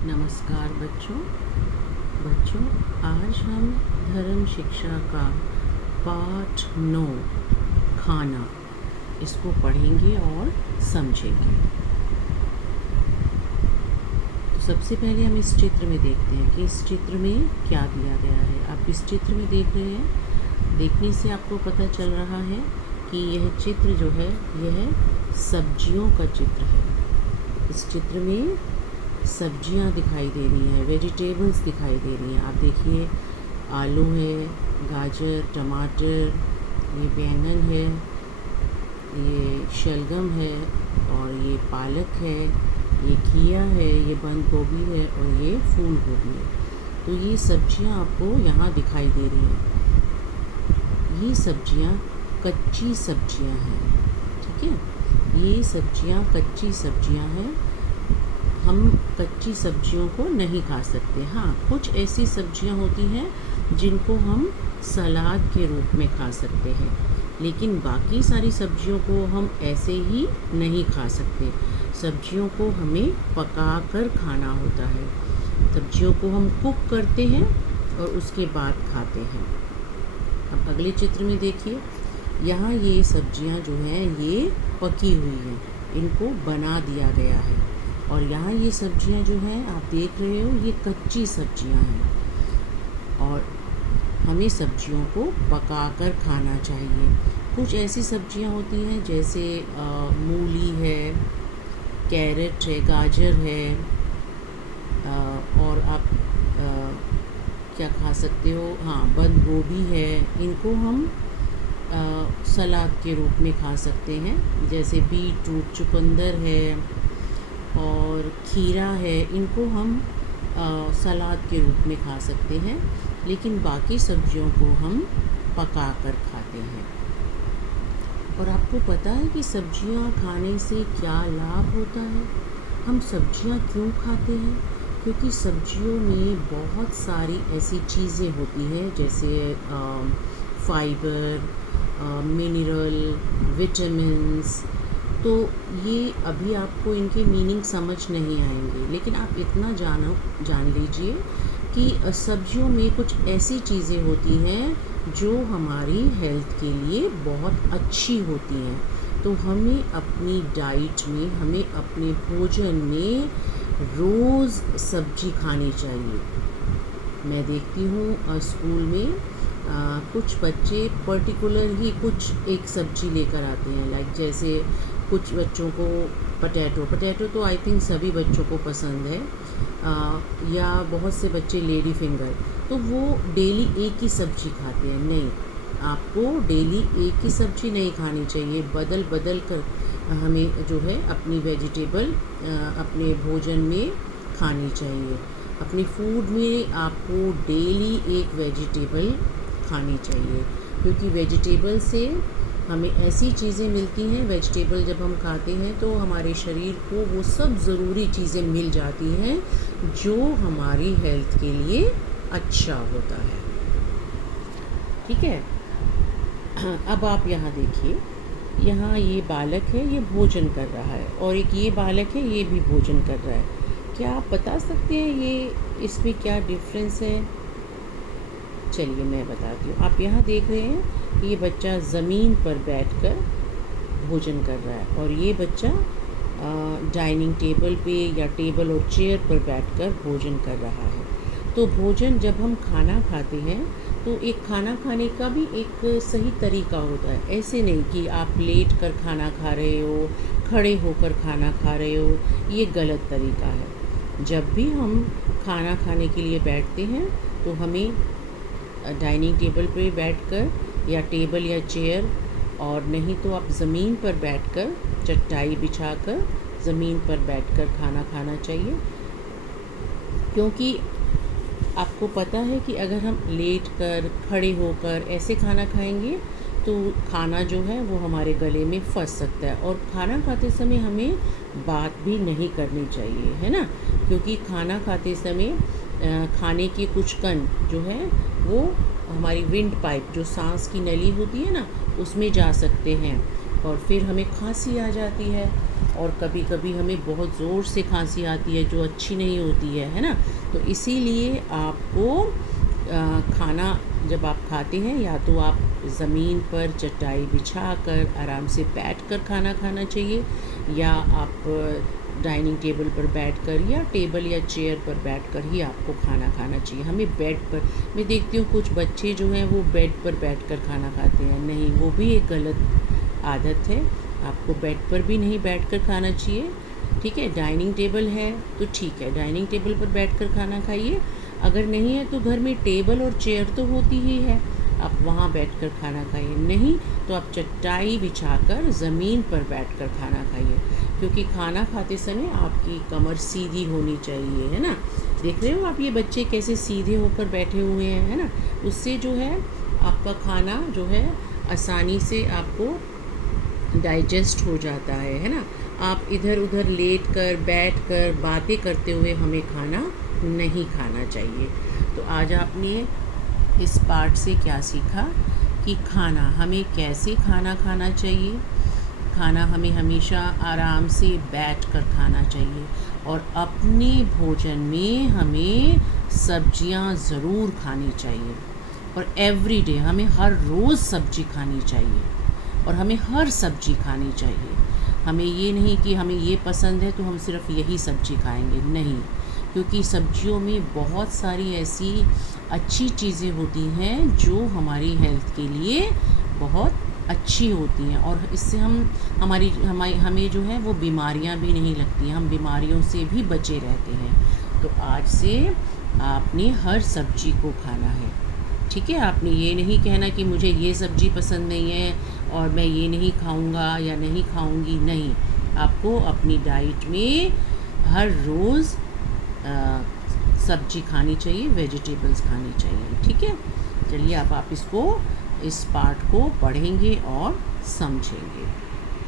नमस्कार बच्चों आज हम धर्म शिक्षा का पाठ 9 खाना इसको पढ़ेंगे और समझेंगे। तो सबसे पहले हम इस चित्र में देखते हैं कि इस चित्र में क्या दिया गया है। आप इस चित्र में देख रहे हैं, देखने से आपको पता चल रहा है कि यह चित्र जो है यह सब्जियों का चित्र है। इस चित्र में सब्जियां दिखाई दे रही हैं, वेजिटेबल्स दिखाई दे रही हैं। आप देखिए, आलू है, गाजर, टमाटर, ये बैंगन है, ये शलगम है, और ये पालक है, ये घिया है, ये बंद गोभी है, और ये फूल गोभी है। तो ये सब्जियां आपको यहाँ दिखाई दे रही हैं। ये सब्जियां कच्ची सब्जियां हैं, ठीक है। ये सब्जियां कच्ची सब्जियां हैं। हम कच्ची सब्जियों को नहीं खा सकते। हाँ, कुछ ऐसी सब्जियां होती हैं जिनको हम सलाद के रूप में खा सकते हैं, लेकिन बाकी सारी सब्जियों को हम ऐसे ही नहीं खा सकते। सब्जियों को हमें पकाकर खाना होता है। सब्जियों को हम कुक करते हैं और उसके बाद खाते हैं। अब अगले चित्र में देखिए, यहाँ ये सब्जियां जो हैं ये पकी हुई हैं, इनको बना दिया गया है। और यहाँ ये सब्जियां जो हैं आप देख रहे हो, ये कच्ची सब्जियां हैं और हमें सब्जियों को पकाकर खाना चाहिए। कुछ ऐसी सब्जियां होती हैं जैसे मूली है, कैरेट है, गाजर है, और आप क्या खा सकते हो, हाँ, बंद गोभी है। इनको हम सलाद के रूप में खा सकते हैं। जैसे बीटरूट, चुकंदर है और खीरा है, इनको हम सलाद के रूप में खा सकते हैं, लेकिन बाकी सब्जियों को हम पका कर खाते हैं। और आपको पता है कि सब्जियां खाने से क्या लाभ होता है? हम सब्जियां क्यों खाते हैं? क्योंकि सब्जियों में बहुत सारी ऐसी चीज़ें होती हैं जैसे फाइबर, मिनरल, विटामिन्स। तो ये अभी आपको इनके मीनिंग समझ नहीं आएंगे, लेकिन आप इतना जान लीजिए कि सब्जियों में कुछ ऐसी चीज़ें होती हैं जो हमारी हेल्थ के लिए बहुत अच्छी होती हैं। तो हमें अपनी डाइट में, हमें अपने भोजन में रोज़ सब्जी खानी चाहिए। मैं देखती हूँ स्कूल में कुछ बच्चे पर्टिकुलर ही कुछ एक सब्जी लेकर आते हैं। लाइक जैसे कुछ बच्चों को पटैटो तो आई थिंक सभी बच्चों को पसंद है, या बहुत से बच्चे लेडी फिंगर। तो वो डेली एक ही सब्जी खाते हैं। नहीं, आपको डेली एक ही सब्जी नहीं खानी चाहिए। बदल बदल कर हमें जो है अपनी वेजिटेबल अपने भोजन में खानी चाहिए। अपने फूड में आपको डेली एक वेजिटेबल खानी चाहिए, क्योंकि वेजिटेबल से हमें ऐसी चीज़ें मिलती हैं। वेजिटेबल जब हम खाते हैं तो हमारे शरीर को वो सब ज़रूरी चीज़ें मिल जाती हैं जो हमारी हेल्थ के लिए अच्छा होता है, ठीक है। अब आप यहाँ देखिए, यहाँ ये बालक है, ये भोजन कर रहा है, और एक ये बालक है, ये भी भोजन कर रहा है। क्या आप बता सकते हैं ये इसमें क्या डिफरेंस है? चलिए मैं बताती हूँ। आप यहाँ देख रहे हैं, ये बच्चा ज़मीन पर बैठकर भोजन कर रहा है, और ये बच्चा डाइनिंग टेबल पे या टेबल और चेयर पर बैठकर भोजन कर रहा है। तो भोजन जब हम खाना खाते हैं तो एक खाना खाने का भी एक सही तरीका होता है। ऐसे नहीं कि आप लेट कर खाना खा रहे हो, खड़े होकर खाना खा रहे हो, ये गलत तरीका है। जब भी हम खाना खाने के लिए बैठते हैं तो हमें डाइनिंग टेबल पे बैठकर, या टेबल या चेयर, और नहीं तो आप ज़मीन पर बैठकर, चटाई बिछाकर ज़मीन पर बैठकर खाना खाना चाहिए। क्योंकि आपको पता है कि अगर हम लेट कर, खड़े होकर ऐसे खाना खाएंगे तो खाना जो है वो हमारे गले में फंस सकता है। और खाना खाते समय हमें बात भी नहीं करनी चाहिए, है ना, क्योंकि खाना खाते समय खाने के कुछ कण जो है वो हमारी विंड पाइप, जो सांस की नली होती है ना, उसमें जा सकते हैं, और फिर हमें खांसी आ जाती है। और कभी कभी हमें बहुत ज़ोर से खांसी आती है जो अच्छी नहीं होती है ना। तो इसीलिए आपको खाना जब आप खाते हैं या तो आप ज़मीन पर चटाई बिछाकर आराम से बैठकर खाना खाना चाहिए, या आप डाइनिंग टेबल पर बैठकर या टेबल या चेयर पर बैठकर ही आपको खाना खाना चाहिए। हमें बेड पर, मैं देखती हूँ कुछ बच्चे जो हैं वो बेड पर बैठकर खाना खाते हैं, नहीं, वो भी एक गलत आदत है। आपको बेड पर भी नहीं बैठकर खाना चाहिए, ठीक है। डाइनिंग टेबल है तो ठीक है, डाइनिंग टेबल पर बैठकर खाना खाइए। अगर नहीं है तो घर में टेबल और चेयर तो होती ही है, आप वहाँ बैठकर खाना खाइए। नहीं तो आप चटाई बिछाकर ज़मीन पर बैठकर खाना खाइए, क्योंकि खाना खाते समय आपकी कमर सीधी होनी चाहिए, है ना। देख रहे हो आप ये बच्चे कैसे सीधे होकर बैठे हुए हैं, है ना। उससे जो है आपका खाना जो है आसानी से आपको डाइजेस्ट हो जाता है ना। आप इधर उधर लेट कर बैठ कर बातें करते हुए हमें खाना नहीं खाना चाहिए। तो आज आपने इस पार्ट से क्या सीखा कि खाना हमें कैसे खाना खाना चाहिए। खाना हमें हमेशा आराम से बैठकर खाना चाहिए, और अपने भोजन में हमें सब्जियां ज़रूर खानी चाहिए, और एवरीडे हमें हर रोज़ सब्जी खानी चाहिए, और हमें हर सब्जी खानी चाहिए। हमें ये नहीं कि हमें ये पसंद है तो हम सिर्फ यही सब्जी खाएंगे, नहीं, क्योंकि सब्जियों में बहुत सारी ऐसी अच्छी चीज़ें होती हैं जो हमारी हेल्थ के लिए बहुत अच्छी होती हैं, और इससे हमें जो है वो बीमारियां भी नहीं लगती हैं, हम बीमारियों से भी बचे रहते हैं। तो आज से आपने हर सब्जी को खाना है, ठीक है। आपने ये नहीं कहना कि मुझे ये सब्ज़ी पसंद नहीं है और मैं ये नहीं खाऊंगा या नहीं खाऊंगी, नहीं। आपको अपनी डाइट में हर रोज़ सब्जी खानी चाहिए, वेजिटेबल्स खानी चाहिए, ठीक है। चलिए अब आप इस पार्ट को पढ़ेंगे और समझेंगे।